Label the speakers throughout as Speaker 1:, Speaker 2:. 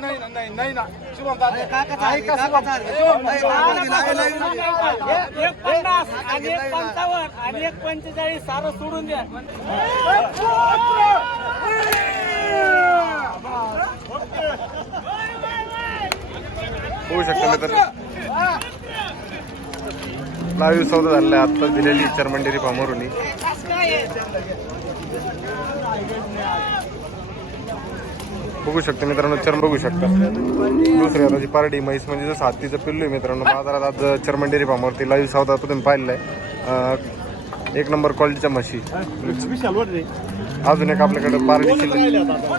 Speaker 1: नाही ना नाही नाही ना. शुभम दादा.
Speaker 2: काका
Speaker 1: ऐका
Speaker 2: चालले,
Speaker 1: शुभम.
Speaker 2: काका चालले.
Speaker 1: शुभम.
Speaker 3: एक पन्नास आणि एक पंचावन्न आणि एक पंचेचाळीस सारं सोडून द्या.
Speaker 4: होऊ शकतं मित्र. लाईव्ह सौदा झालेला आहे. आता दिलेली चर्मंडेरी फार्मवरून बघू शकतो मित्रांनो चर्म बघू शकता दुसरी आता जी पार्टी म्हैस म्हणजे जसं हत्तीचं पिल्लू आहे मित्रांनो बाजारात आज चर्मंडेरी फार्मवरती लाईव्ह सौदा तुम्ही पाहिलेला आहे एक नंबर क्वालिटीच्या म्हशी. अजून एक आपल्याकडे पार्टी.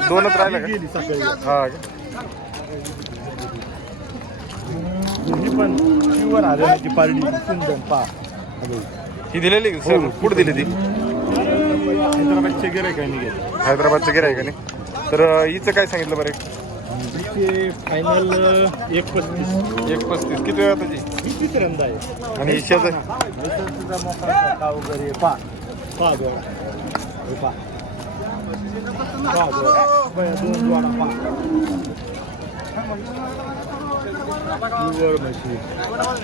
Speaker 4: दोनच राहिलं का. हा?
Speaker 1: ही
Speaker 4: ही दिलेली? सर कुठं दिली ती
Speaker 1: हैदराबादचे गिराय काय नाही गेले
Speaker 4: हैदराबादचं गिराय का नाही तर हिचं काय सांगितलं बरं?
Speaker 1: फायनल एक पस्तीस.
Speaker 4: एक पस्तीस. किती वेळा त्याची
Speaker 1: तिसऱ्यांदा आहे.
Speaker 4: आणि
Speaker 1: जोडा हे जोडा बया, दोन जोडा म्हशी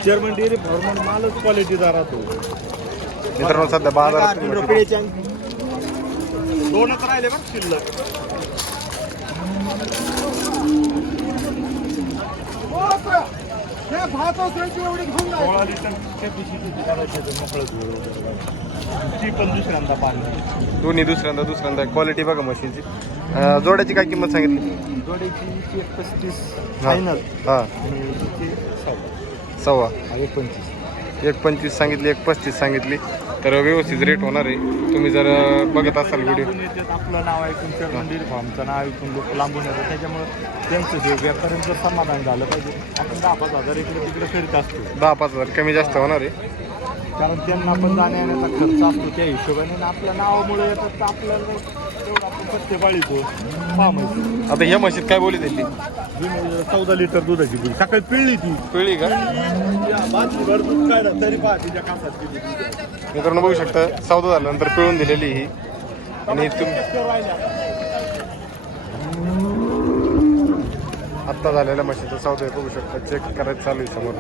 Speaker 1: जर्मन डेअरी फॉर्मन मालच क्वालिटीचा राहतो.
Speaker 4: मित्रांनो सध्या बाजारात.
Speaker 1: दोनच राहिले बघ शिल्लक. सोळा. ती पण दुसऱ्यांदा पाणी.
Speaker 4: दोन्ही दुसऱ्यांदा दुसऱ्यांदा. क्वालिटी बघा मशीनची. अं, जोड्याची काय किंमत सांगितली?
Speaker 1: जोडीची हिची एक पस्तीस
Speaker 4: हा.
Speaker 1: फायनल
Speaker 4: हा.
Speaker 1: आणि हिची सव्वा.
Speaker 4: सव्वा.
Speaker 1: हा, एक पंचवीस.
Speaker 4: एक पंचवीस सांगितली एक पस्तीस सांगितली. तर व्यवस्थित रेट होणार आहे. तुम्ही जर बघत असाल व्हिडिओ
Speaker 1: आपलं नाव ऐकून चर्मंडीर फार्मचं नाव ऐकून लोक लांबून येतात. त्याच्यामुळं त्यांचं जे व्यापाऱ्यांचं समाधान झालं पाहिजे. आपण दहा पाच हजार इकडे तिकडे फिरत असतो.
Speaker 4: दहा पाच हजार कमी जास्त होणार आहे.
Speaker 1: कारण त्यांना पण जाण्या येण्याचा खर्च असतो त्या हिशोबाने. आपल्या नावामुळे येतात तर आपल्याला आपण पत्ते पाळीतो.
Speaker 4: आता ह्या म्हशीत काय बोली दिली
Speaker 1: जुनी चौदा लिटर दुधाची गुढी सकाळी पिळली ती.
Speaker 4: कळली का?
Speaker 1: दूध काढलं तरी पहा तिच्या कासात
Speaker 4: मित्रांनो बघू शकता सौदा झाल्यानंतर पिळून दिलेली ही. आणि तुम्ही आत्ता झालेल्या म्हशीचा सौदा आहे बघू शकता चेक करायचं चालू आहे समोर.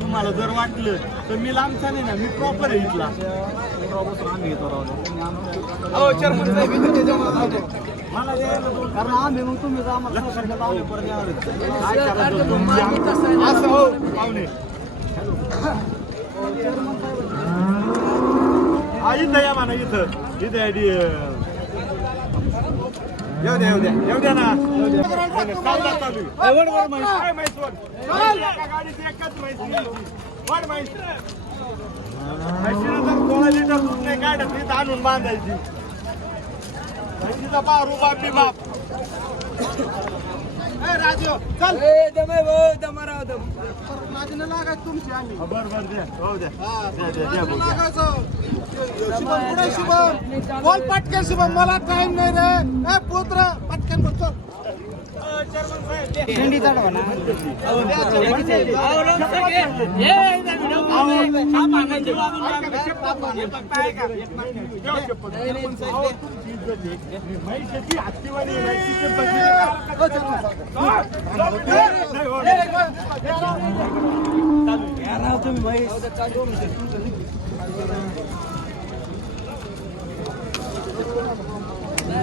Speaker 1: तुम्हाला जर वाटलं तर मी लांबचा नाही ना मी प्रॉपर आहे इथला. मला द्यायला दोन-
Speaker 2: कारण आम्ही मग तुम्ही आम्हाला आम्ही परत येणार
Speaker 1: हो पाहुणे. हा, इथं या म्हणा इथं. इथं अं, येऊ द्या येऊ द्या. येऊ द्या ना. चालू आहे. वर. काय गाडीत एकच गेली. वर म्हैस. सोळा लिटर दूध नाही काढत इथं आणून बांधायची. म्हैशीचा पहा रुबाब बिबाब ए, राजू चल. बर बर द्या. हो द्या. द्या द्या द्या भाऊ, द्या.
Speaker 2: बोल. पटकन शुभम मला टाइम नाही रे. ए पुत्र पटकन बोल चल भेंडी चढवा ना
Speaker 1: देवा शपथ. अहो, तुमची इज्जत आहे. म्हैशीची हत्तीवाली आहे, तिचे बघितले का? नाही,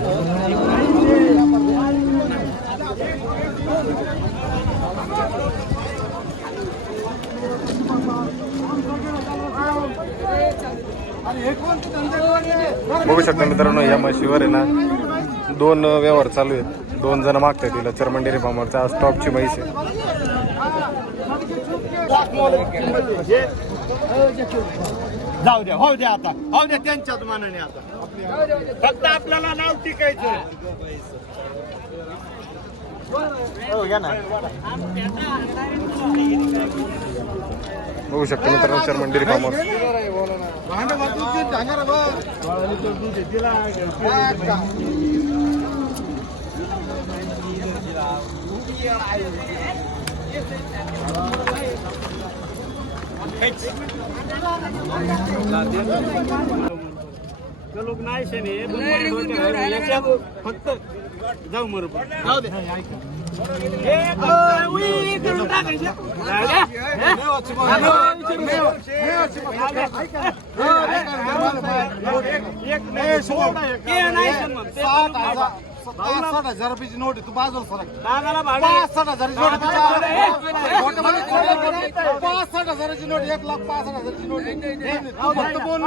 Speaker 1: हो, नाही.
Speaker 4: बघू शकता मित्रांनो या म्हशीवर आहे ना दोन व्यवहार चालू आहेत. दोन जण मागतात तिला चर्मंडेरी फार्मवरचा. आज टॉपची म्हैस आहे.
Speaker 1: जाऊ द्या हो द्या आता. हो द्या त्यांच्याच मनाने आता. फक्त आपल्याला नाव टिकायचं हो
Speaker 4: बघू शकता मित्रांनो चार मंदिर चर्मंडेरी फार्मवर
Speaker 3: ते लोक नाही याच्यात फक्त जाऊ मर जाऊ दे हे. हे? ते नाही
Speaker 2: साठ हजार रुपयाची नोट आहे तू बाजूला सरक
Speaker 3: दादाला भाडे
Speaker 2: पासष्ट हजाराची नोट बोलू. पासष्ट हजाराची नोट एक लाख पासष्ट हजाराची नोट. तू फक्त बोल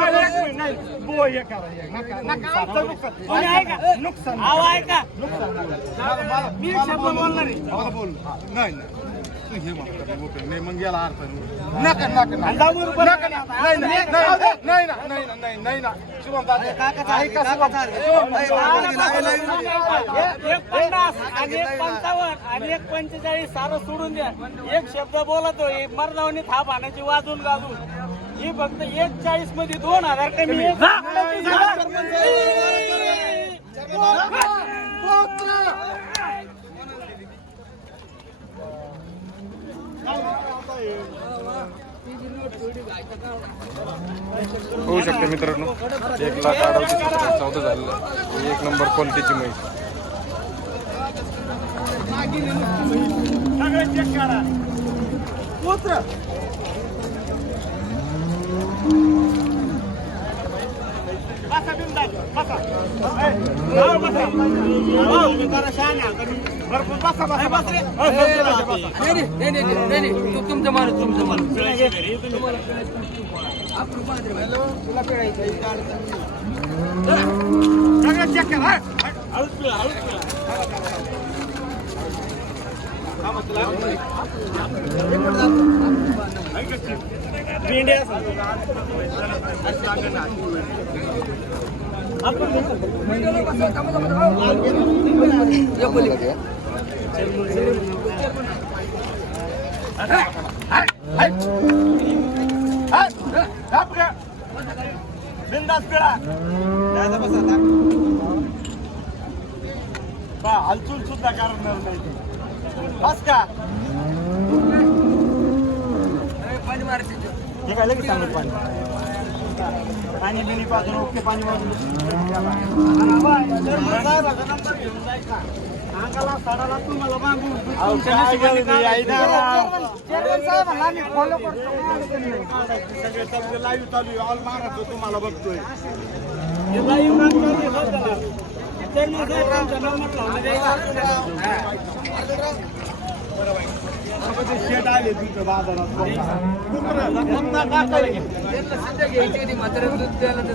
Speaker 2: बोल नाही नाही. तू हे म्हणतो का मोठं? नाही मग याला अर्थ नाही. नका नका नका.
Speaker 3: आणि जाऊ बरोबर.
Speaker 2: नका ना. नाही ना, नाही ना, नाही ना, नाही ना, नाही नाही ना शुभम दादा ऐका शुभम. शुभम,
Speaker 3: एक पन्नास आणि एक पंचावन्न आणि एक पंचेचाळीस सारं सोडून द्या एक शब्द बोलतो मर्दावणी थाप आणायची वाजून गाजून ही फक्त एक चाळीसमध्ये दोन हजार कमी आहे.
Speaker 4: होऊ शकते मित्रांनो. एक लाख अडवतीस हजार चौदा झालेलं एक नंबर क्वालिटीची म्हैस.
Speaker 3: बसा. सगळं करा. हळूच पिळा, हळूच पिळा. भेंडे असं. बिंदास पिळा दादा बसा बा हलचूल सुद्धा करणार नाही बस का हे काय लगेच सांगत पाणी? पाणी बिनी पाजून ओके पाणी महाराष्ट्र तुम्हाला बघतोय शेट आले तुमच्या बाजारात
Speaker 5: घ्यायची होती म्हातारा दूध द्यायला तर